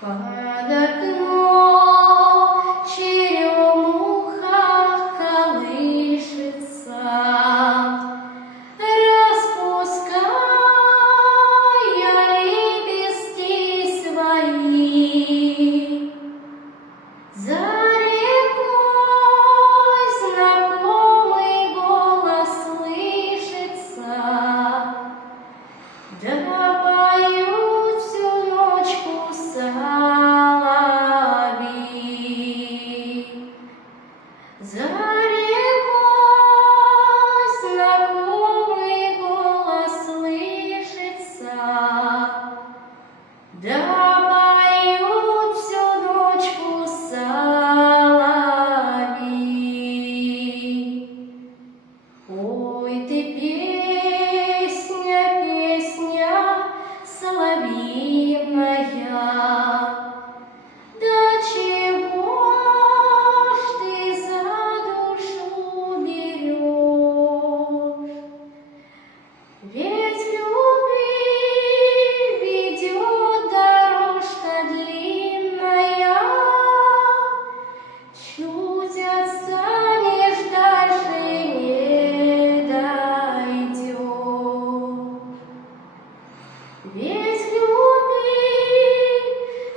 Под окном черемуха колышется, распуская лепестки свои. За рекой знакомый голос слышится, да поют всю ночку соловьи. За рекой знакомый голос слышится, да поют всю ночку соловьи. Ой ты, песня, песня соловьиная, да чего ж ты за душу берешь? Ведь любви ведет дорожка длинная, чуть отстанешь, дальше не дойдешь. Ведь любви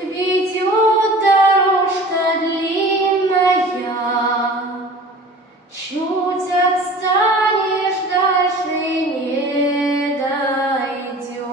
ведет дорожка длинная, чуть отстанешь, дальше не дойдешь.